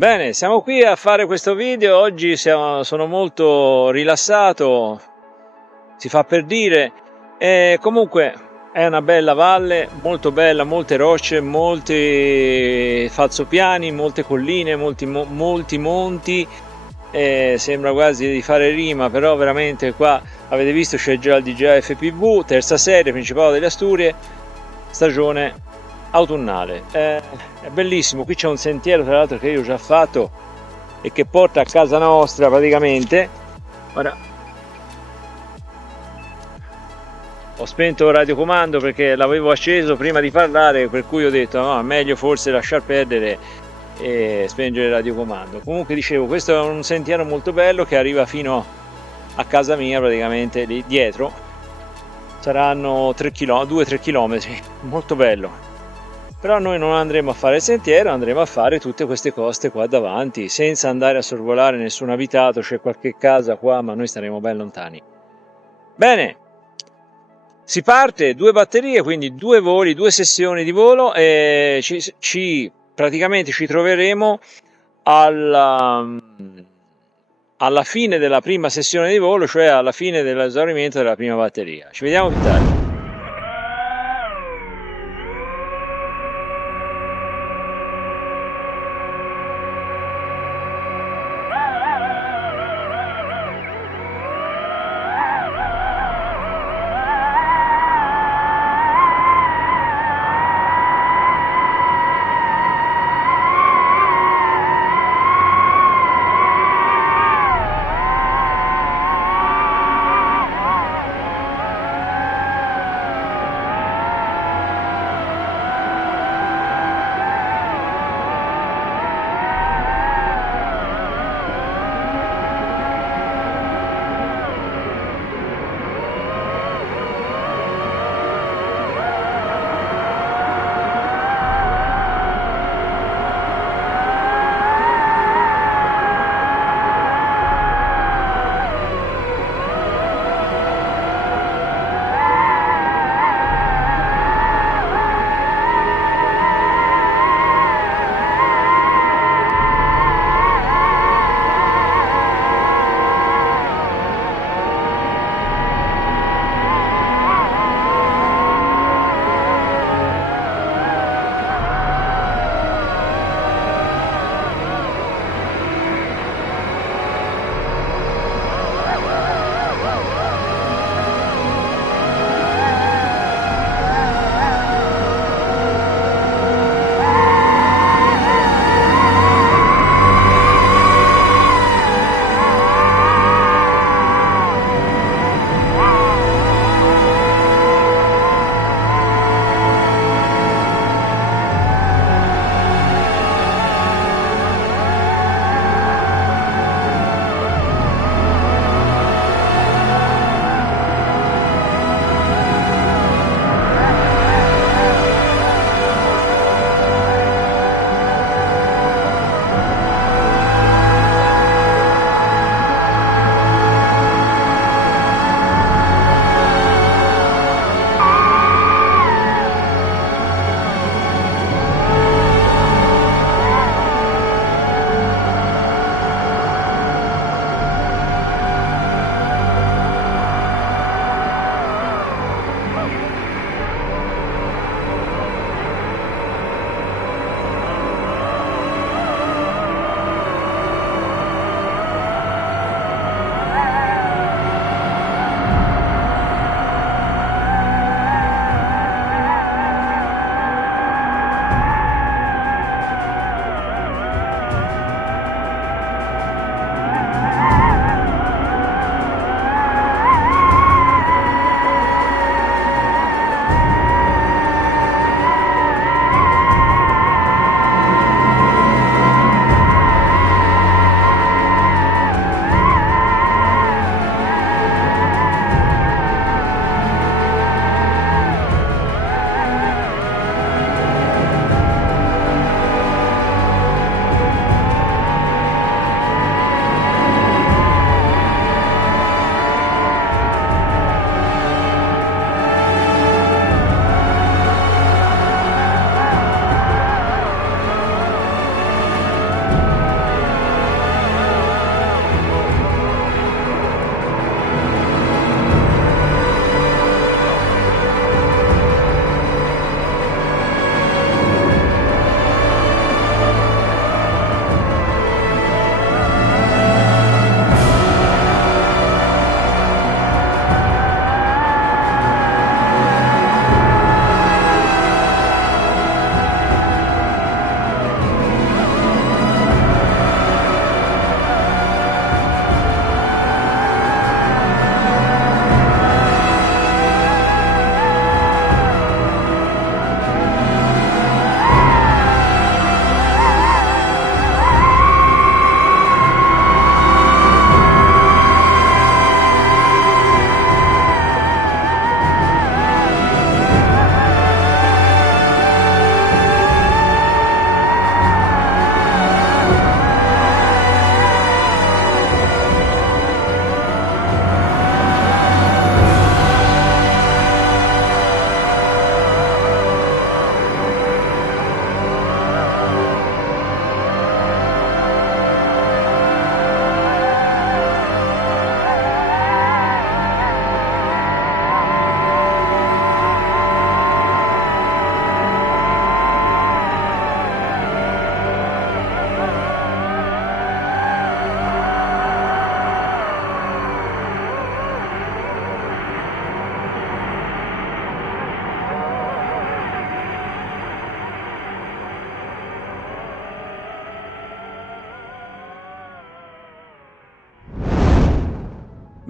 Bene, siamo qui a fare questo video. Oggi sono molto rilassato, si fa per dire, e comunque è una bella valle, molto bella, molte rocce, molti falsopiani, molte colline, molti monti, sembra quasi di fare rima, però veramente qua avete visto c'è già il DJI FPV, terza serie, Principato delle Asturie, stagione autunnale. È bellissimo. Qui c'è un sentiero tra l'altro che io ho già fatto e che porta a casa nostra praticamente. Ora ho spento il radiocomando perché l'avevo acceso prima di parlare, per cui ho detto no, meglio forse lasciar perdere e spengere il radiocomando. Comunque dicevo, questo è un sentiero molto bello che arriva fino a casa mia, praticamente lì dietro saranno 2-3 km, molto bello. Però noi non andremo a fare il sentiero, andremo a fare tutte queste coste qua davanti, senza andare a sorvolare nessun abitato. C'è qualche casa qua, ma noi staremo ben lontani. Bene, si parte, 2 batterie, quindi 2 voli, 2 sessioni di volo, e praticamente ci troveremo alla fine della prima sessione di volo, cioè alla fine dell'esaurimento della prima batteria. Ci vediamo più tardi.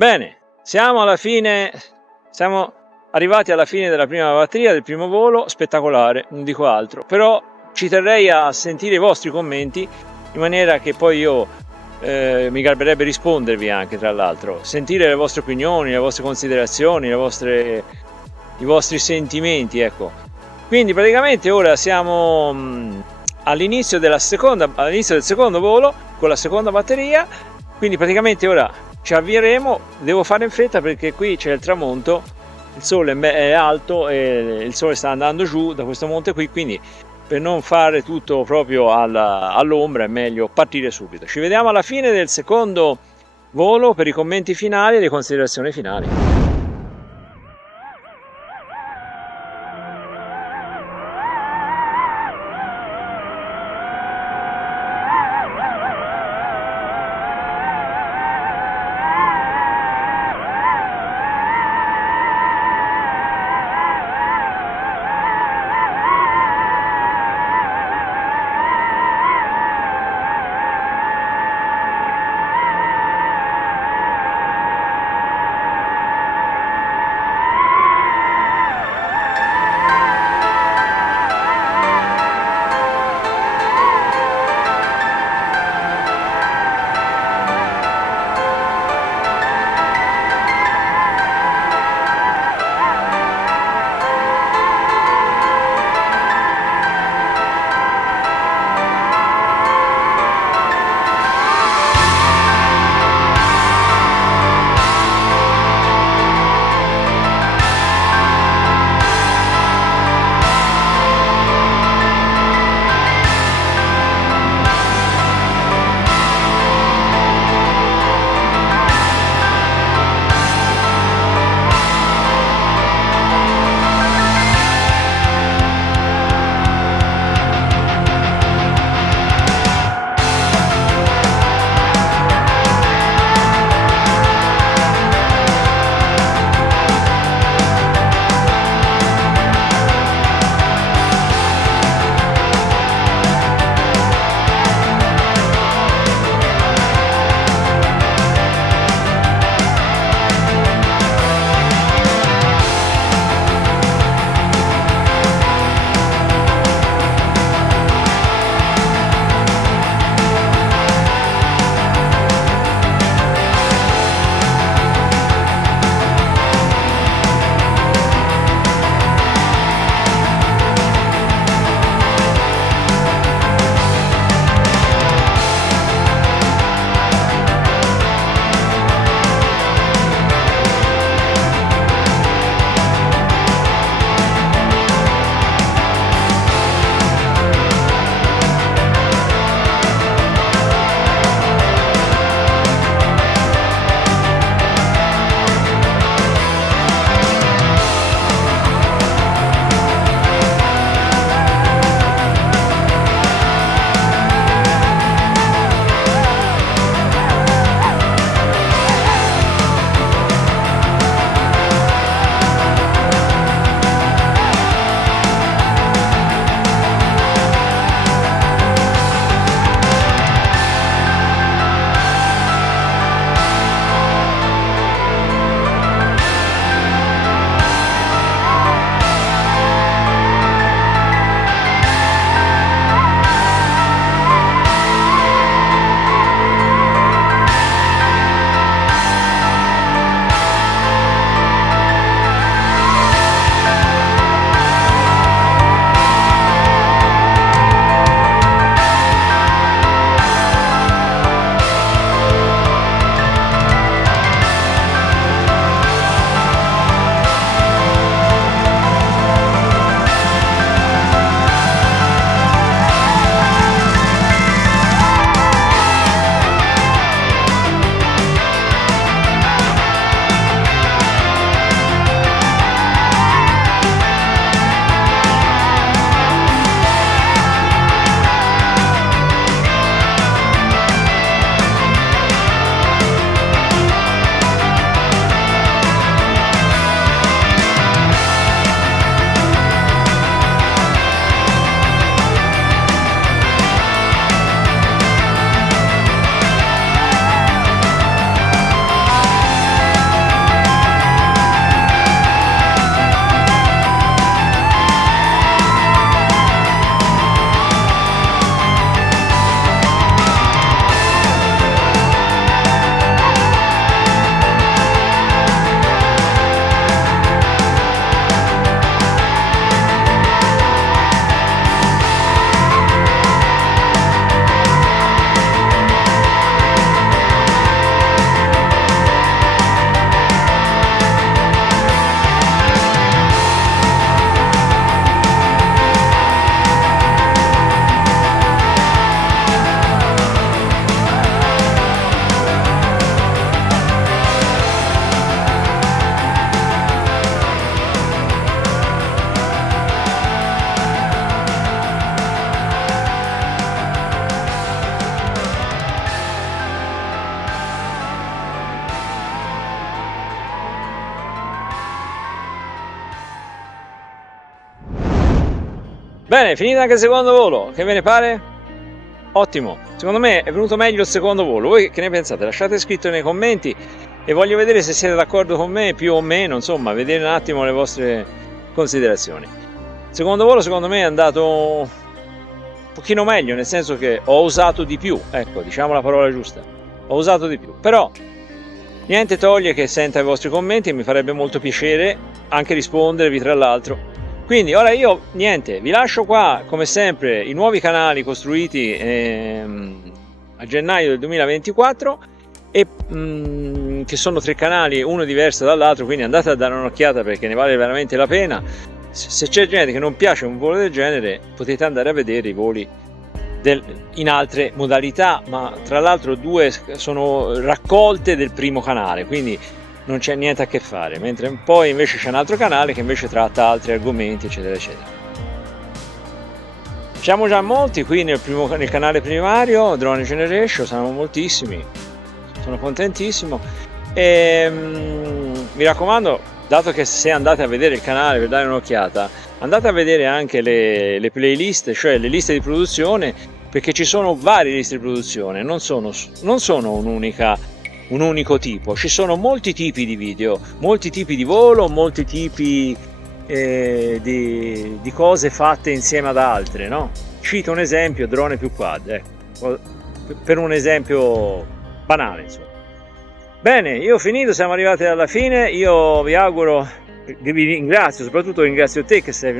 Bene, siamo arrivati alla fine della prima batteria del primo volo, spettacolare, non dico altro, però ci terrei a sentire i vostri commenti in maniera che poi io mi garberebbe rispondervi anche, tra l'altro, sentire le vostre opinioni, le vostre considerazioni, i vostri sentimenti, ecco. Quindi praticamente ora siamo all'inizio del secondo volo con la seconda batteria, quindi praticamente ora ci avvieremo. Devo fare in fretta perché qui c'è il tramonto, il sole è alto e il sole sta andando giù da questo monte qui, quindi per non fare tutto proprio all'ombra è meglio partire subito. Ci vediamo alla fine del secondo volo per i commenti finali e le considerazioni finali. Bene, finito anche il secondo volo, che ve ne pare? Ottimo, secondo me è venuto meglio il secondo volo. Voi che ne pensate? Lasciate scritto nei commenti e voglio vedere se siete d'accordo con me più o meno, insomma, vedere un attimo le vostre considerazioni. Il secondo volo secondo me è andato un pochino meglio, nel senso che ho usato di più, ecco, diciamo la parola giusta, ho usato di più, però niente toglie che senta i vostri commenti e mi farebbe molto piacere anche rispondervi, tra l'altro. Quindi ora io niente, vi lascio qua come sempre i nuovi canali costruiti a gennaio del 2024 e che sono 3 canali, uno diverso dall'altro, quindi andate a dare un'occhiata perché ne vale veramente la pena. Se c'è gente che non piace un volo del genere, potete andare a vedere i voli in altre modalità, ma tra l'altro 2 sono raccolte del primo canale, quindi non c'è niente a che fare, mentre poi invece c'è un altro canale che invece tratta altri argomenti, eccetera eccetera. Siamo già molti qui nel canale primario Drone Generation, siamo moltissimi, sono contentissimo e mi raccomando, dato che se andate a vedere il canale per dare un'occhiata, andate a vedere anche le playlist, cioè le liste di produzione, perché ci sono varie liste di produzione, non sono un unico tipo, ci sono molti tipi di video, molti tipi di volo, molti tipi di cose fatte insieme ad altre, no? Cito un esempio, drone più quad, per un esempio banale, insomma. Bene, io ho finito, siamo arrivati alla fine, io vi auguro, vi ringrazio, soprattutto ringrazio te che sei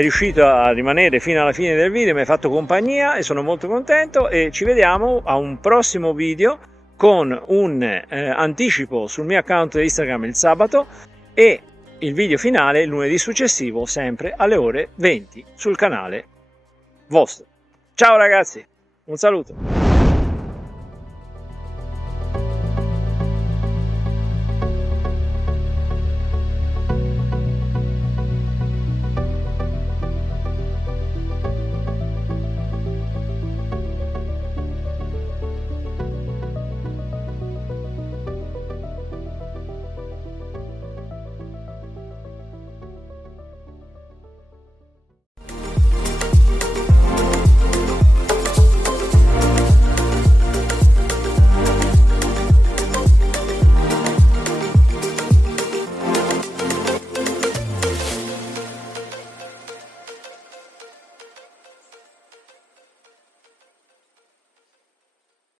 riuscito a rimanere fino alla fine del video, mi hai fatto compagnia e sono molto contento e ci vediamo a un prossimo video con un anticipo sul mio account Instagram il sabato e il video finale il lunedì successivo, sempre alle ore 20 sul canale vostro. Ciao ragazzi, un saluto!